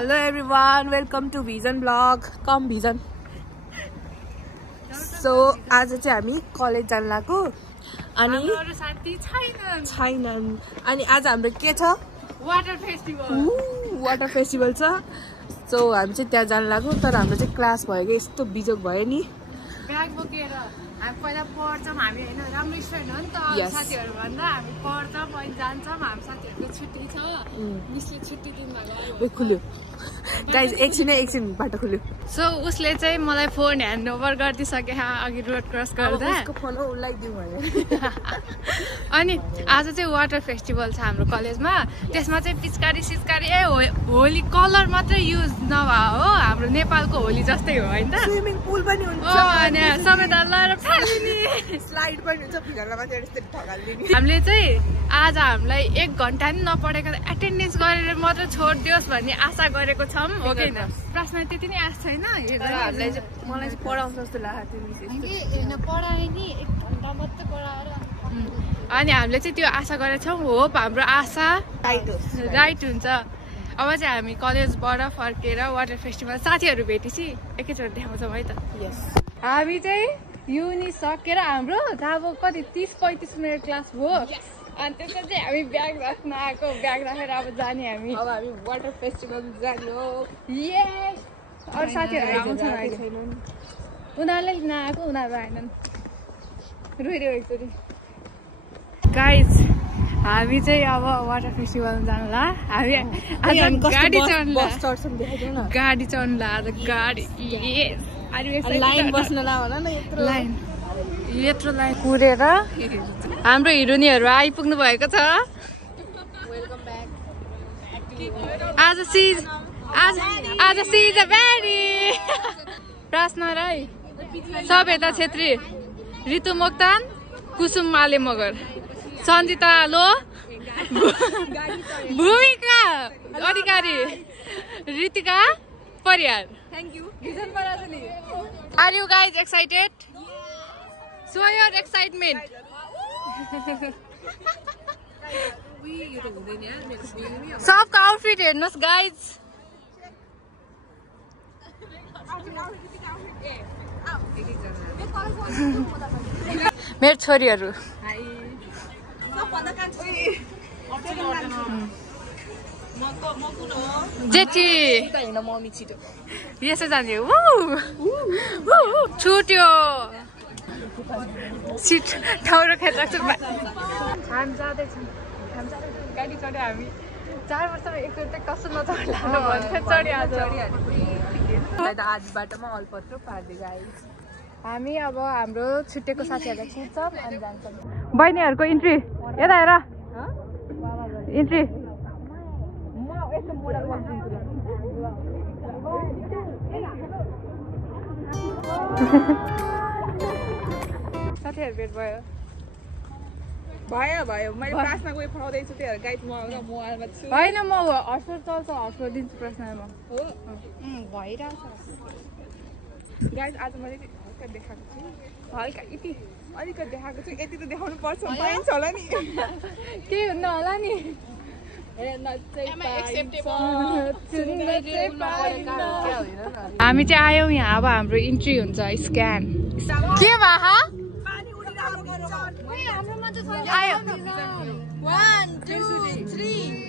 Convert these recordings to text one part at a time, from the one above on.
Hello everyone, welcome to Vision Vlog. Come Vision. So आज चाहिँ हामी कलेज जान लाग्यो अनि हाम्रो साथी छैनन् अनि आज हाम्रो के छ वाटर फेस्टिभल छ सो हामी चाहिँ त्यहाँ जान लाग्यो तर हाम्रो चाहिँ क्लास भयो कि यस्तो बिजोग भयो नि ब्याग बोकेर हामी पहिला पढ्छौँ हामी हैन राम्रो स्टुडेन्ट हो नि त साथीहरु भन्दा हामी पढ्छौँ अनि जान्छौँ हामी साथीहरुको छुट्टी छ मिसले छुट्टी दिन भएको खुल्यो गाइस एकछिन बाटो खुल्यो सो उसले चाहिँ मलाई फोन ह्यान्ड ओभर गर्दिसके अघि रोड क्रस गर्दा उसको फोन उलाई दिउ भने अनि आज चाहिँ वाटर फेस्टिभल छ हाम्रो कलेजमा त्यसमा चाहिँ पिचकारी सिचकारी होली कलर मात्रै युज नभए हो हाम्रो नेपालको होली जस्तै हो हैन त स्विमिङ पुल पनि हुन्छ अनि समेत लाएर फालिने स्लाइड पनि हुन्छ भिगरमा चाहिँ यस्तै ठगाल्दिने हामीले चाहिँ आज हामीलाई 1 घण्टा नि नपढेको एटेन्डेन्स गरेर मात्र छोड्दियोस् भन्ने आशा गरेको छौं हो कि हैन प्रश्न त्यति नै आश छैन हामीलाई चाहिँ मलाई चाहिँ पढाउँछ जस्तो लाग्यो मिसले हैन पढाए नि 1 घण्टा मात्र पढाएर अनि हामीले चाहिँ त्यो आशा गरेका छौं होप हाम्रो आशा राइट हुन्छ अब चाहिँ हामी कलेजबाट फर्केर वाटर फेस्टिभल साथीहरु भेटेपछि एकैचोटि देखाउँछौँ है त यस हामी चाहिँ युनि सकेर हाम्रो अब कति 30-35 मिनट क्लास हो अनि त्यसपछि हामी ब्याग राख्न आएको ब्याग राखेर अब जाने हामी अब हामी वाटर फेस्टिभल जानु यस अरु साथीहरु आउँछन् अहिले उनीहरुले नआएको उनीहरु आएनन् रुइरह्यो एकचोटि गाइस हामी चाहिँ अब वाटर फेस्टिभल जानला हामी आज गाडी चढ्ला गाडी चढ्ला आज गाडी यस लाइन बस्न ला होला न यत्रो लाइन कुरेर हाम्रो हिरोनीहरु आइपुग्नु भएको छ वेलकम ब्याक आज सी इज भेरी प्रार्थना राई सभ्यता छेत्री ऋतु मोक्तान कुसुम माले मगर सञ्जिता लो Bhumika Adhikari Ritika Pariyar thank you Are you guys excited? Show your excitement. सबको आउटफिट हेर्नुस् गाइज मेरो छोरीहरु जेठी मम्मी छिटो यसो जाने छुट्यो सिट ठाउँ खेच्छ हामी जाँदैछौँ गाडी चढ्यो हामी 4 वर्षमा एकचोटि कसो नचढ्ला भन्छ चढिहाल्छ आज बाटोमा अलपत्र पार्दै गाइस हामी अब हाम्रो छुट्टेको साथीहरुलाई छिट्छौँ अनि जान्छौँ बहिनीहरुको इन्ट्री यता हेर इन्ट्री साथीहरु भेट भयो मैले प्रार्थना गए पढाउँदै छु त्यही गाइस म मोबाइलमा छु हैन म हस्पिटल चल्छ हस्पिटल दिन्छु प्रश्नमा हो भइराछ गाइस आज मैले हल्का देखाएको छु हल्का अलिकति देखाएको छु यति त देखाउनु पर्छ पाइन्छ होला नि के हुन्न होला नि हामी चाहिँ आयौँ यहाँ अब हाम्रो इन्ट्री हुन्छ स्क्यान के भा आयो 1 2 3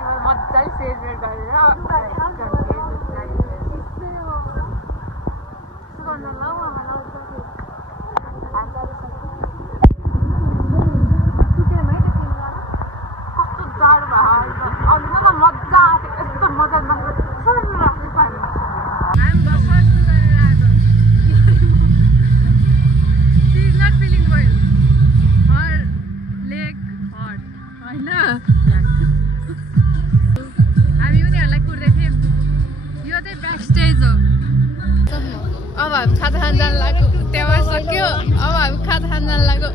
मजाले सेलिब्रेट गरेर हामी उनीहरूलाई कुर्दै थियौँ यो चाहिँ ब्याक स्टेज हो अब हामी खाजा खान जानु लाग्यो त्यहाँ सक्यो अब हामी खाजा खान जानु लाग्यो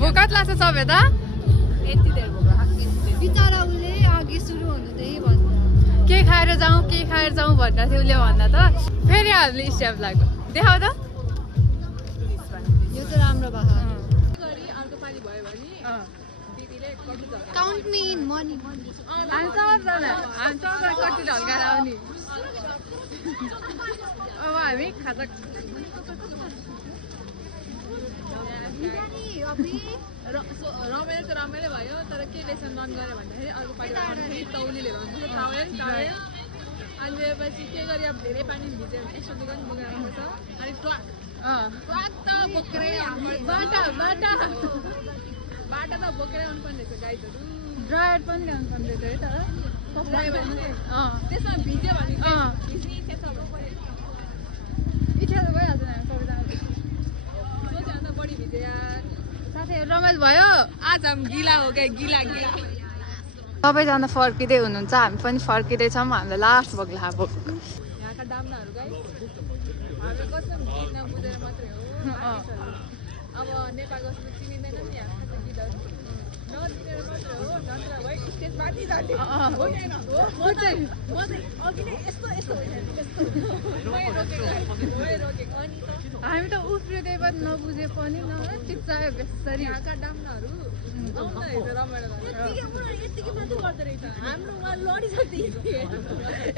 भोकत लाग्छ सबै त यति धेरै भोक बिचरा उसले अघि सुरु हुनु त्यही भन्नु के खाएर जाउँ भनेर थियो उसले भन्दा त फेरि हामीले स्टेप लाग्यो देखाउ त यो चाहिँ राम्रो भयो अर्को पालि भयो भने Count me in money. I'm सबजना कति ढल्काएर आउने अब हामी खाजा रमाइलो त रमाइलो भयो तर के लेसन लर्न गऱ्यो भन्दाखेरि अर्को पालि तौलीले भन्नु टावेल अनि त्यसपछि के गरी अब धेरै पानी भिज्यो भने यसो पनि बोकेर आउँछ अनि ट्वाक त बोकेरै बाटा त बोकेरै आउनुपर्ने रहेछ गाइडहरू ड्रायर पनि ल्याउनु पर्ने रहेछ है तर त्यसमा भिज्यो भने इच्छा त भइहाल्छ नि सबैजना सोच्यो बढी भिज्यो यार साथीहरू रमाइलो भयो आज हामी गिला हो क्या गिला सबैजना फर्किँदै हुनुहुन्छ हामी पनि फर्किँदैछौँ हामीलाई लास्ट भोक लाग्यो यहाँका डाम्नाहरू गाई हामी कस्तो गीत नबुझेर मात्रै हो अब नेपालको चिनिँदैन नि यहाँ गीतहरू नचिनेर मात्रै हो नत्र भए स्टेज माथि जाने हामी त उफ्रिँदै पनि नबुझे पनि न चिप्चायो बेसरी यहाँका डाम्नाहरू रमाइलो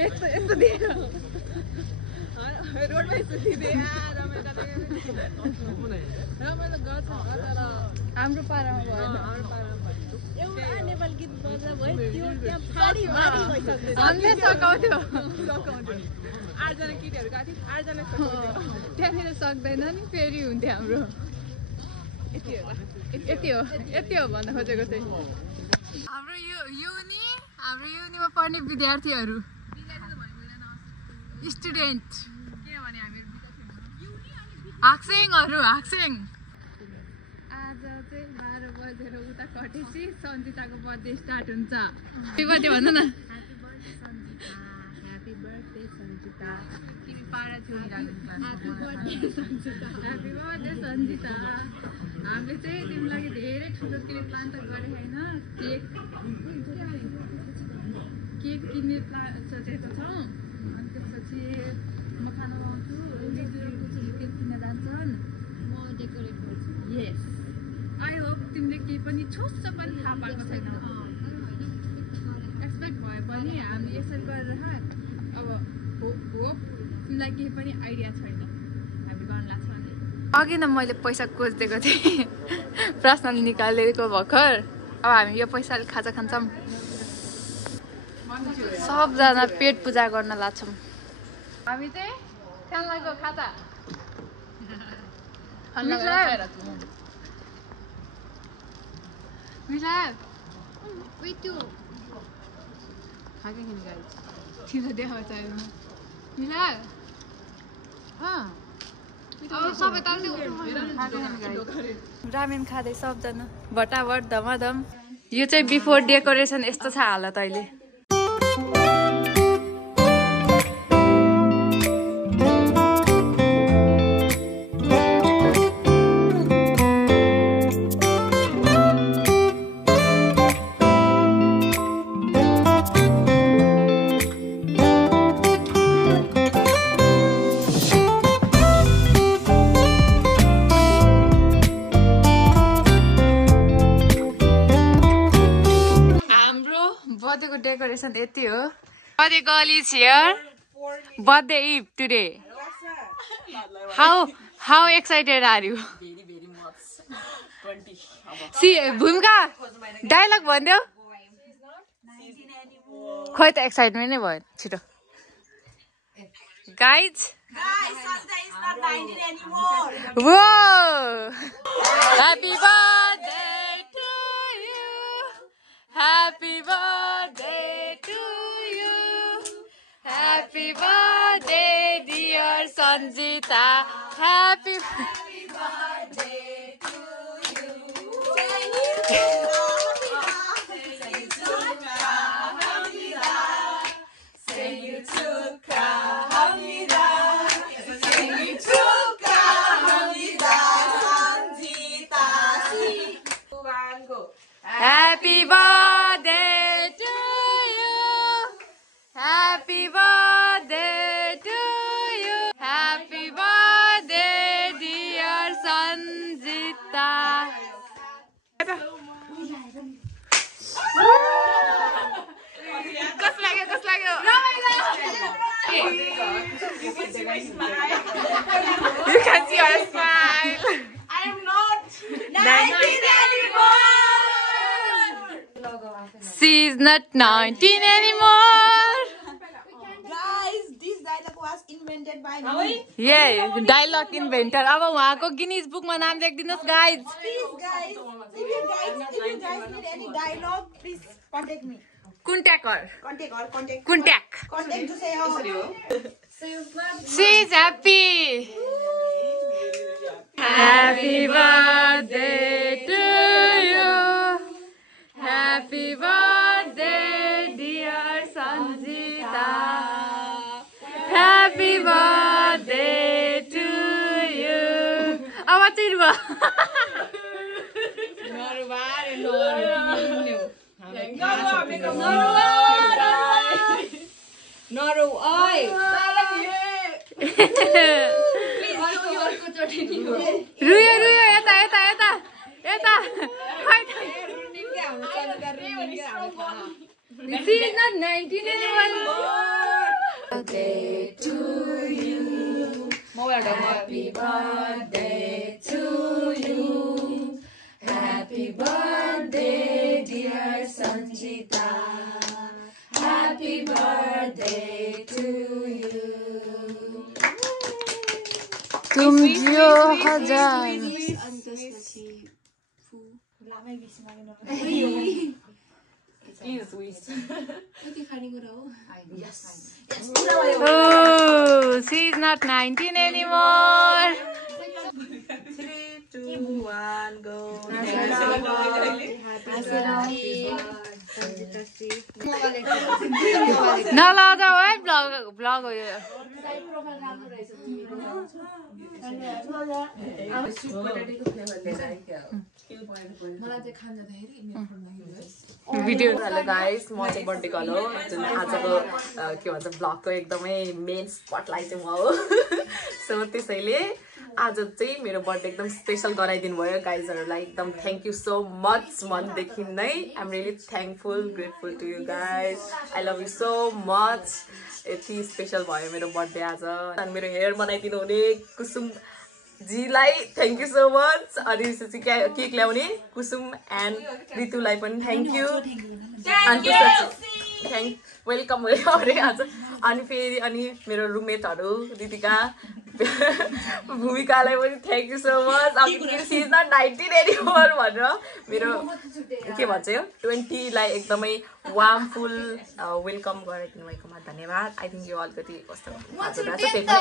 यस्तो दिएर रोडमा यस्तो दिँदै रमाइलो गर्छ तर हाम्रो पारामा भएन एउटा नेपाल गीत बज्दा भयो हामीले सघाउँथ्यो 8जना केटीहरू गएको थियो 8जना त्यहाँनिर सक्दैन नि फेरि हुन्थ्यो हाम्रो यति हो भन्न खोजेको चाहिँ हाम्रो युनिमा पढ्ने विद्यार्थीहरू स्टुडेन्ट किनभने हामी हाक्सेङहरू आज चाहिँ 12 बजेर उता कटेपछि सन्जिताको बर्थडे स्टार्ट हुन्छ ह्यापी बर्थडे भन्नु न ह्यापी बर्थडे सन्जिता तिमी पारा ह्यापी बर्थडे सन्जिता हामीले चाहिँ तिम्रो लागि धेरै ठुलो केक प्लान त गरेको होइन केक किन्ने प्लान सोचेको छौँ अनि त्यसपछि म खाना बनाउँछु केक किन्न जान्छन् म डेकोरेट गर्छु यस आई होप तिमीले केही पनि छोस्छ पनि थाहा पाएको छैन एक्सपेक्ट भए पनि हामीले यसरी गरेर अब होप तिमीलाई केही पनि आइडिया छैन हामी गर्न लाग्छ भने अघि न मैले पैसा खोजिदिएको थिएँ पर्सनली निकालेको भर्खर अब हामी यो पैसाले खाजा खान्छौँ सबजना पेट पूजा गर्न लाग्छौँ हामी चाहिँ खानाको खाता रामेन खाँदै सबजना भटाभट धमाधम यो चाहिँ बिफोर डेकोरेसन यस्तो छ हालत अहिले डेकोरेसन यति हो birthday girl is here birthday eve today how excited are you very much 20 see Bhumika dialogue भन्देऊ खोइ त एक्साइटमेन्ट नै भयो छिटो guys Whoa! Happy birthday to you. Happy birthday to you. Happy birthday, dear Sanjita. Happy birthday to you. Happy birthday to you. Happy birthday to you. Happy birthday, dear Sanjita. Kas lagyo. You can see our smile. I am not 19 anymore. She is not 19 anymore. Guys, this dialogue was invented by me. Yeah, dialogue inventor. अब उहाँको Guinness बुकमा नाम लेखिदिनुस् guys. Please guys, if you guys need any dialogue, please contact me. Contact her. Contact to say how. She is happy. Happy birthday to you. Happy birthday, dear Sanjita. Happy birthday to you. अब चाहिँ रुवा. Noru, oi. रुयो यता She is not 19 anymore. Birthday to you. Happy birthday to you. Happy birthday, dear Sanjita. Happy birthday to you. तुम जो हजार Oh, she's not 19 anymore. 3, 2, 1, go. नलगाऊ है blog हो यो भिडियो हेलो गाइस म चाहिँ बर्थडे गर्ल हो जुन आजको के भन्छ ब्लगको एकदमै मेन स्पटलाइट चाहिँ म हो सो त्यसैले आज चाहिँ मेरो बर्थडे एकदम स्पेशल गराइदिनु भयो गाइजहरुलाई एकदम थ्यांक यू सो मच मनदेखि नै I am really thankful grateful to you guys I love you so much यति स्पेशल भयो मेरो बर्थडे आज अनि मेरो हेयर बनाइदिनु हुने कुसुम जीलाई थ्याङ्क यू सो मच अनि केक ल्याउने कुसुम एन्ड ऋतुलाई पनि थ्याङ्क यू वेलकम अरे आज अनि फेरि अनि मेरो रुममेटहरू रितिका भूमिकालाई पनि थ्याङ्क यू सो मच अब सी इज नट 19 एनिमोर भनेर मेरो के भन्छ यो 20 लाई एकदमै वार्मफुल वेलकम गराइदिनु भएकोमा धन्यवाद आई थिंक यो अलिकति कस्तो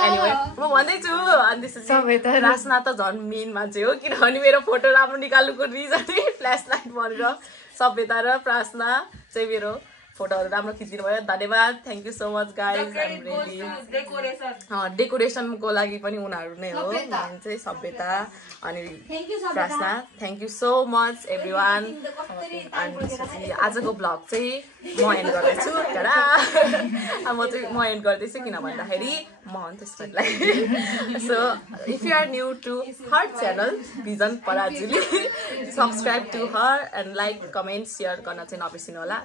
एनिवे म भन्दैछु अनि त्यसपछि रासना त झन् मेन मान्छे हो किनभने मेरो फोटो राम्रो निकाल्नुको रिजनै फ्ल्यास लाइट भनेर सभ्यता र प्रार्थना चाहिँ मेरो फोटोहरु राम्रो खिचिदिनु भयो धन्यवाद thank you so much guys I am really डेकोरेसनको लागि पनि उनीहरु नै हो अनि चाहिँ सभ्यता अनि प्रार्थना thank you so much everyone अनि आजको ब्लग चाहिँ म एन्ड गर्दैछु टाडा म एन्ड गर्दैछु किन भन्दाखेरि म हो त्यसलाई so if you are new to her channel Vision Parajuli subscribe to her and like comment share गर्न चाहिँ नबिर्सिनु होला